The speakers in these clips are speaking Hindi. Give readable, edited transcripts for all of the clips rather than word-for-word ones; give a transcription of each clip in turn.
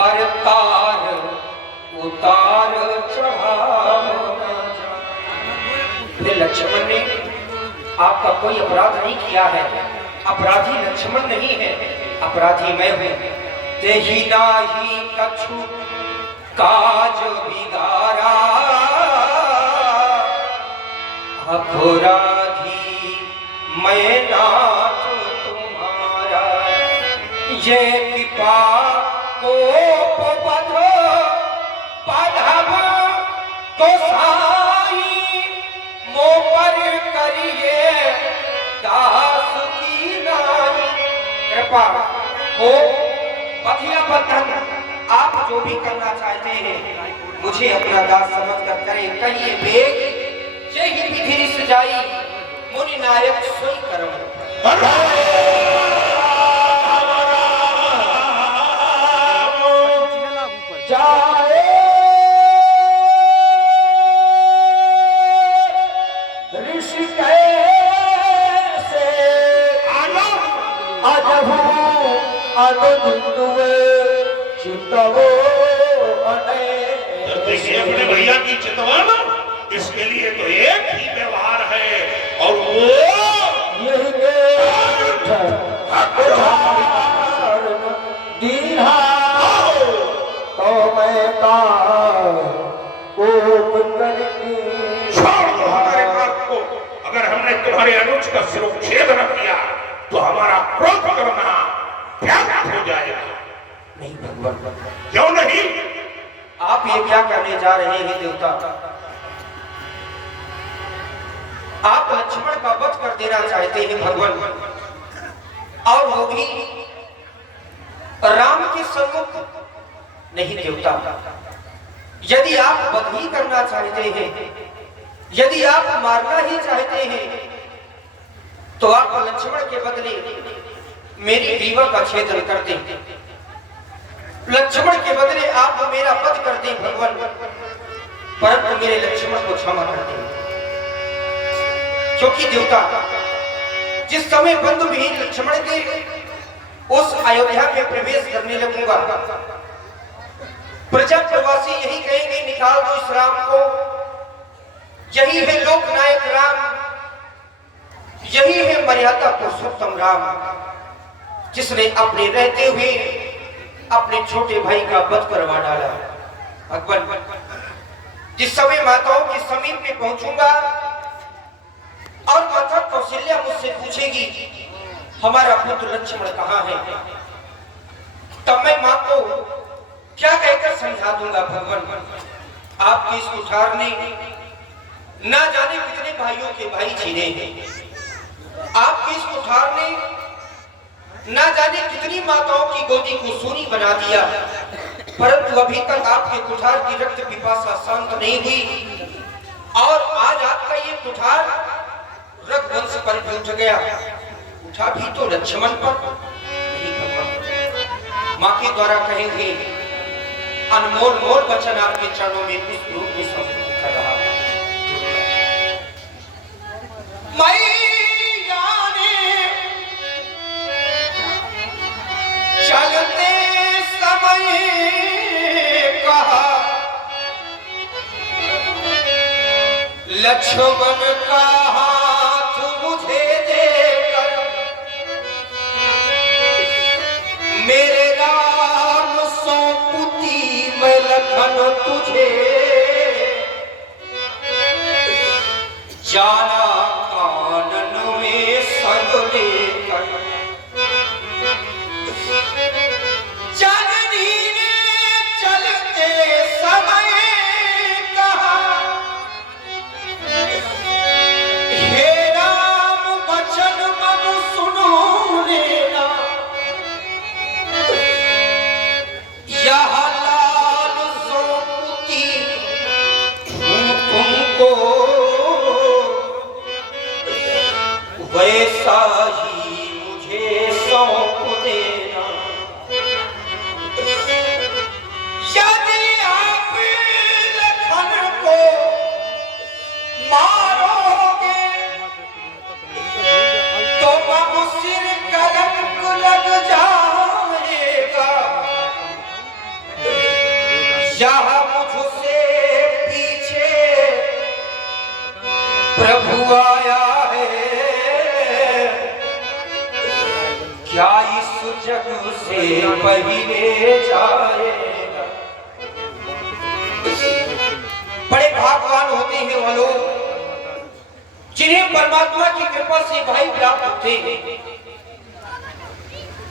पर तार उतार चढ़ाओ। फिर लक्ष्मण ने आपका कोई अपराध नहीं किया है, अपराधी लक्ष्मण नहीं है, अपराधी मैं हूं। तेहि नाही कछु काज बिगारा, अपराधी मैं नाथ तुम्हारा। ये कृपा कोप बध पधव गोसाई, मो पर करिए दास की नाई। कृपा हो बधिया बंधन, आप जो भी करना चाहते हैं मुझे अपना दास समझ कर करें। कहिए बेग यही विधि रिस जाई, मुनि नायक सोई करम। देखिए अपने भैया की चितवन, इसके लिए तो एक ही व्यवहार है और वो दीहा तो मैं का कोप करके छोड़ दो हमारे बात को। अगर हमने तुम्हारे अनुज का शिरोच्छेद न किया तो हमारा क्रोध करना व्यर्थ हो जाएगा। नहीं भगवान, क्यों नहीं? आप ये क्या करने जा रहे हैं देवता? आप लक्ष्मण का वध कर देना चाहते हैं भगवान, और वो भी राम के सम्मुख। नहीं देवता, यदि आप वध ही करना चाहते हैं, यदि आप मारना ही चाहते हैं, तो आप लक्ष्मण के बदले मेरी ग्रीवा का छेदन कर दें। लक्ष्मण के बदले आप मेरा वध कर दें भगवान, परंतु मेरे लक्ष्मण को क्षमा कर दें। क्योंकि देवता, जिस समय बंधु विहीन लक्ष्मण के उस अयोध्या में प्रवेश करने लगूंगा, प्रजा प्रवासी यही कहेंगे निकाल दो इस राम को। यही है लोकनायक राम, यही है मर्यादा पुरुषोत्तम राम, जिसने अपने रहते हुए अपने छोटे भाई का वध करवा डाला। भगवान, जिस समय माताओं के समीप में पहुंचूंगा और माता कौशल्या मुझसे पूछेगी हमारा पुत्र लक्ष्मण कहाँ है, तब मैं मां को क्या कहकर समझा दूंगा? भगवान, आपके इस कुठार ने ना जाने कितने भाइयों के भाई छीने हैं, आपके इस कुठार ने ना जाने कितनी माताओं की गोदी को सूनी बना दिया, परंतु अभी तक आपके कुठार की रक्त पिपासा शांत नहीं हुई। और आज आपका ये कुठार रघुवंश पर भी उठ गया, उठा भी तो लक्ष्मण पर। नहीं भगवान, मां के द्वारा कहेंगे अनमोल मोल वचन आपके चरणों में इस रूप में समर्पित कर रहा हूं। चलते समय कहा लक्ष्मण का हाथ मुझे देकर, मेरे राम सो पुती मैं लखन तुझे, जाना कानन में संग लेकर। जननी ने चलते समय कहा हे राम वचन मन सुनो लेना, यह लाल सोपुती तुमको क्या इस जग से पहले जाएगा। बड़े भाग्यवान होते हैं वो लोग जिन्हें परमात्मा की कृपा से भाई प्राप्त होते हैं,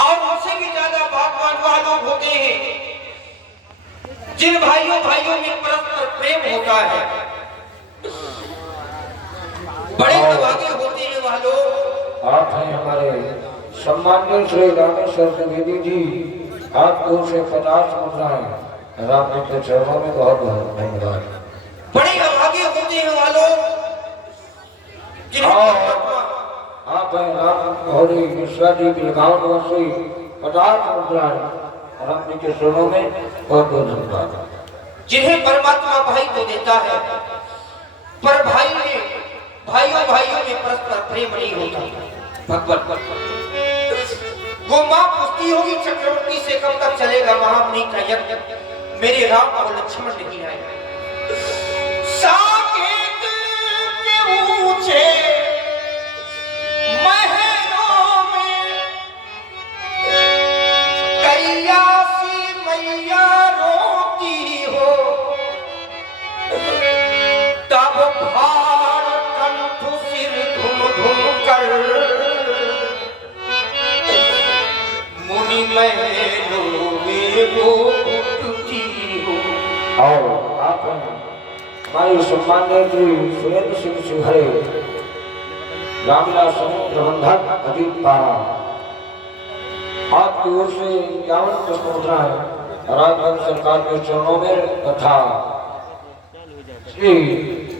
और उनसे भी ज्यादा भाग्यवान वह लोग होते हैं जिन भाइयों में परस्पर प्रेम होता है। बड़े अभागे होते हैं वह लोग। आप हैं हमारे सम्मानित श्री रामेश्वर द्विवेदी जी, आपको से 50 मुद्राएं राम जी के चरणों में बहुत बहुत धन्यवाद। बड़े अभागे होते हैं वह लोग आप हैं राम हरि मिश्रा जी बिलगांववासी, 50 मुद्राएं राम जी के चरणों में बहुत बहुत धन्यवाद। जिन्हें परमात्मा भाई को देता है, पर भाइयों में परस्पर प्रेम नहीं होता। भगवान वो मां पूछती होगी चक्रवर्ती से कब तक चलेगा महामुनि का यज्ञ, मेरे राम और लक्ष्मण नहीं आए। साकेत के ऊंचे महलों में कैयासी मैया रोती हो, तब भार कंठ सिर धुम धुम कर मुनि महलों में वो उठती हो। और आप हमारे सम्मानित श्री सुरेंद्र सिंह सिंघरे, रामविलास प्रबंधक अजीत पारा, आपकी ओर से 51 मुद्राएं राजभवन सरकार के चरणों में तथा श्री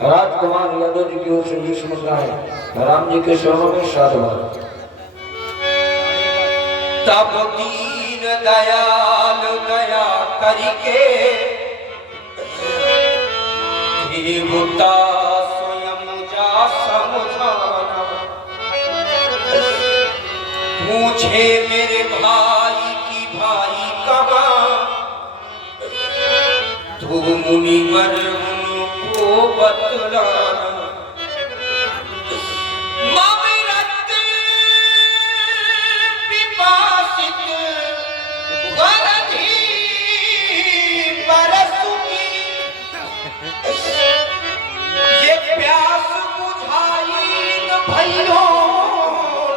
राजकुमार यादव जी की ओर से 20 मुद्राएं राम जी के चरणों में साधुवाद। तब दीन दयाल दया करके देवता स्वयं जा समझाना, पूछे मेरे भाई की भाई कहाँ, तो मुनिवर उनको बतलाना। ये प्यास बुझाई न भाइयों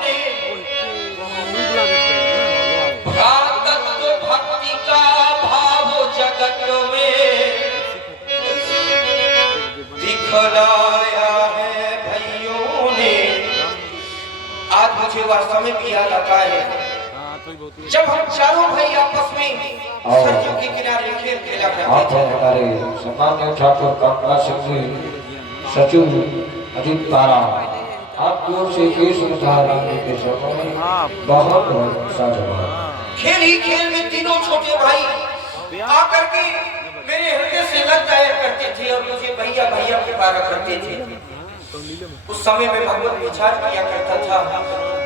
ने, भागवत भक्ति का भाव जगत में दिखलाया है भाइयों ने। आज मुझे वह समय भी याद आता है जब हम चारों भाई आपस में सरयू के किनारे खेल खेला करते थे। हमारे सम्मानित ठाकुर कमला सिंह जी सचिव अजीत पारा, आपकी ओर से केश राम जी के चरणों में बहुत बहुत साधुवाद। खेल ही खेल में तीनों छोटे भाई आकर के मेरे हृदय से लग जाया करते थे और मुझे भैया भैया पुकारा करते थे। उस समय में भगवान विचार किया करता था,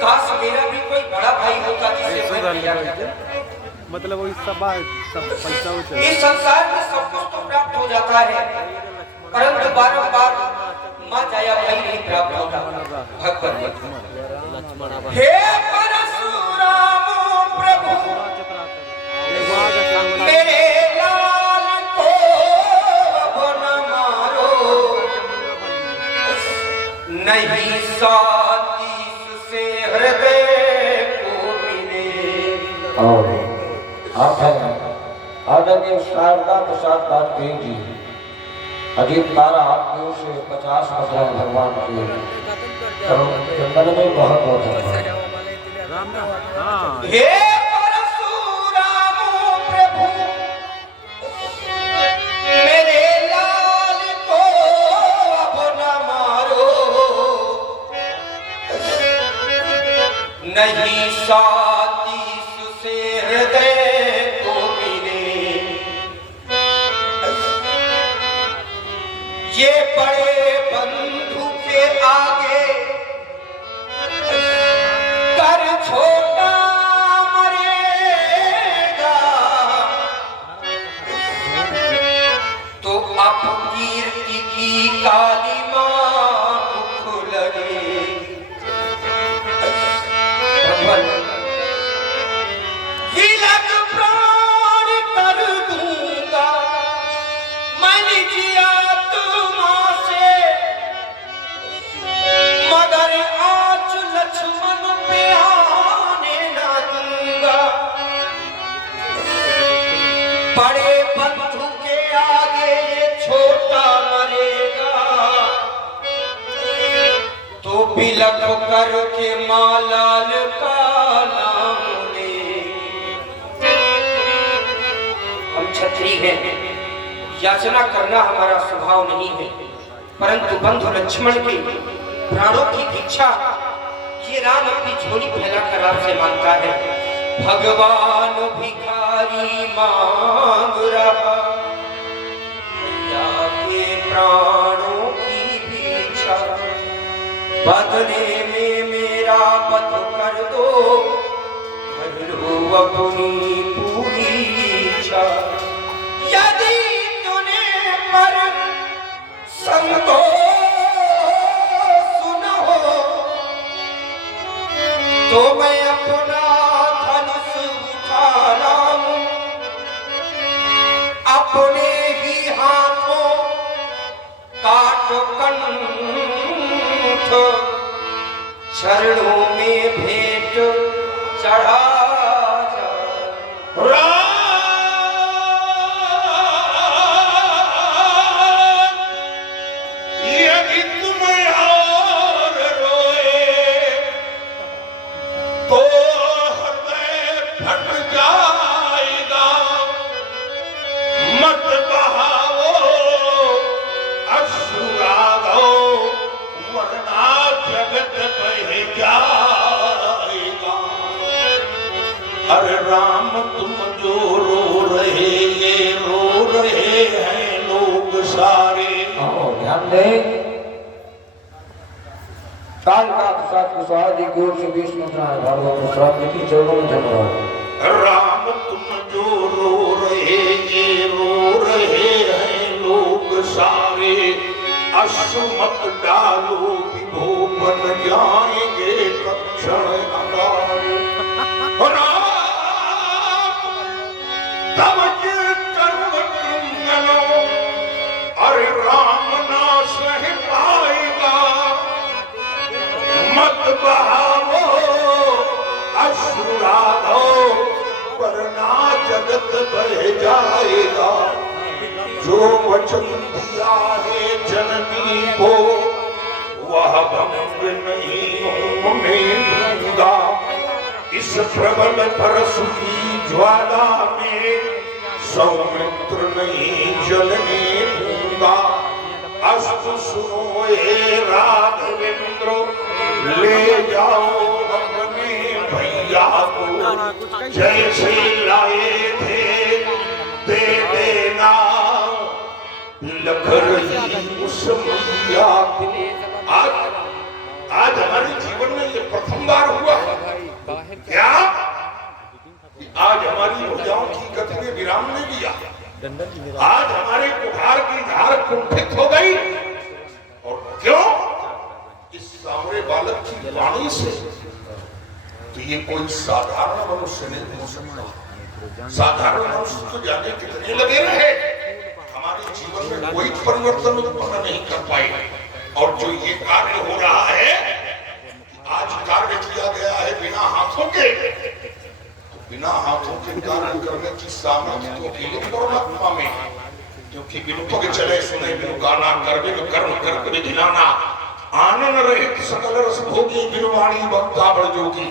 काश मेरा भी कोई बड़ा भाई होता जिसे मैं भैया कहता। मतलब वही सब पैसा होता है। इस संसार में सब कुछ तो प्राप्त हो जाता है, परंतु बारंबार मां जाया भाई नहीं प्राप्त होता। भगवान हे परशुराम प्रभु मेरे लाल को न मारो, नहीं सातीस से हृदय को मिले। और आप हैं आदरणीय शारदा प्रसाद वाजपेयी जी, अजीत पारा, आपकी ओर से 50 मुद्राएं भगवान के चरण में बहुत बहुत धन्यवाद। हे परशुराम प्रभु मेरे लाल को अब न मारो, नहीं सातीस से हृदय को मिले। ये बड़े बंधु के आगे कर छोटा मरेगा, तो अपकीर्ति की काली मां दुख लगे। बड़े बंधु के आगे ये छोटा मरेगा, तो बिलख करके मालाल का नाम ले। हम क्षत्रिय हैं, याचना करना हमारा स्वभाव नहीं है, परंतु बंधु लक्ष्मण के प्राणों की भिक्षा ये राम अपनी झोली फैलाकर आपसे मांगता है। भगवान भिखारी मांग रहा भैया के प्राणों की भिक्षा, बदले में मेरा वध कर दो, कर लो अपनी पूरी इच्छा। यदि तूने पर संतोष न हो, तो मैं अपना धनुष उठा लाऊं, अपने ही हाथों काट कंठ, चरणों में भेंट चढ़ा जा। यदि तुम और रोए तो हृदय फट जाएगा, मत बहाओ अश्रु राघो, वरना जगत बह जाएगा। अरे राम तुम जो रो रहे हैं लोग सारे। ध्यान दें, काल का प्रसाद कुशवाहा जी की ओर से 20 मुद्राएं भागवत प्रसाद जी की चरणों में धन्यवाद। राम तुम जो रो रहे हैं लोग सारे, अश्रु मत डालो विभो बन जाएंगे तत्क्षण हमारे। तब कर्म कृंगनो, अरे राम ना सह पाएगा, मत बहाओ अश्रु राघो, वरना जगत बह जाएगा। जो वचन दिया है जननी को, वह भंग नहीं होने दूंगा। इस प्रबल परशु की ज्वाला में सौमित्र नहीं जलने दूंगा। अस्तु सुनो ये राघवेंद्र, ले जाओ अपने भैया को, जैसे लाए थे दे देना, लख रही उस मैया को। आज हमारे जीवन में ये प्रथम बार हुआ क्या, आज हमारी ऊर्जाओं की गति में विराम नहीं दिया। आज हमारे कुठार की धार कुंठित हो गई, और क्यों? इस सामरे बालक की वाणी से। तो ये कोई साधारण मनुष्य नहीं हो सकता। साधारण मनुष्य तो जाने कितने लगे रहे, हमारे जीवन में कोई परिवर्तन उत्पन्न नहीं कर पाए। और जो ये कार्य हो रहा है, आज कार्य किया गया है बिना हाथों के, बिना हाथों के कार्य करने की सामर्थ्य तो केवल परमात्मा में है। क्योंकि बिनु पग चले सुने बिनु गाना, कर बिनु कर्म कर विधि नाना, आनंद रहित सकल रस भोगी, बिनु वाणी वक्ता बड़ जोगी।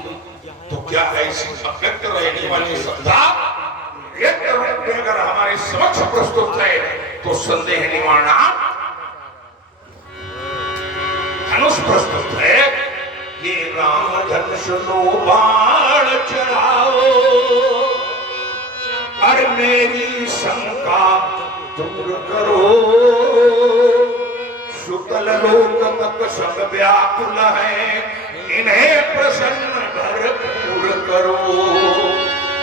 तो क्या ऐसी अव्यक्त रहने वाली श्रद्धा व्यक्त रूप में अगर हमारे समक्ष प्रस्तुत है, तो संदेह निवारणा धनुष प्रस्तुत है। ये राम धनुष लो बाण चढ़ाओ, अरे मेरी शंका दूर करो। शुक्ल लोक तक सब व्याकुल है, इन्हें प्रसन्न भरपूर करो।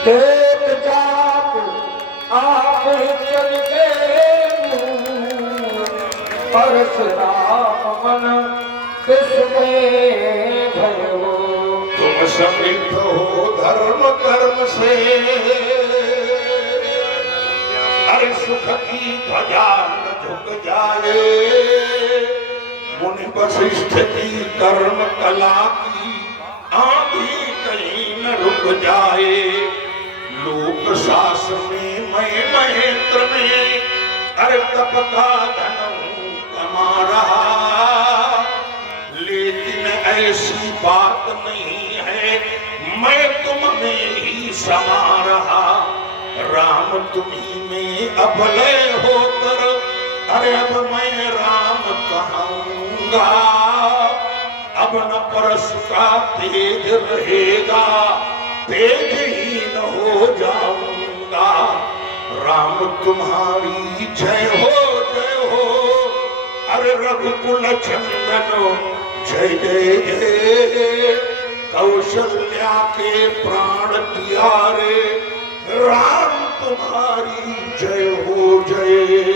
एक जाप आप चल के परशुराम मन किसमें भयो। तुम समृद्ध हो धर्म कर्म से, हर सुख की ध्वजा न झुक जाए। मुनि वशिष्ठ की कर्म कला की आंधी कहीं न रुक जाए। लोक शासन में मैं महेंद्र में अरे तप का धन कमा रहा, लेकिन ऐसी बात नहीं है मैं तुम में ही समा रहा। राम तुम्ही में अब लय होकर अरे अब मैं राम कहूंगा, अब न परस का तेज रहेगा, तेज ही न हो जाऊंगा। राम तुम्हारी जय हो, अरे रघुकुल चंदन जय जय जय। कौशल्या के प्राण प्यारे राम तुम्हारी जय हो जय।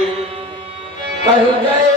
कहु जय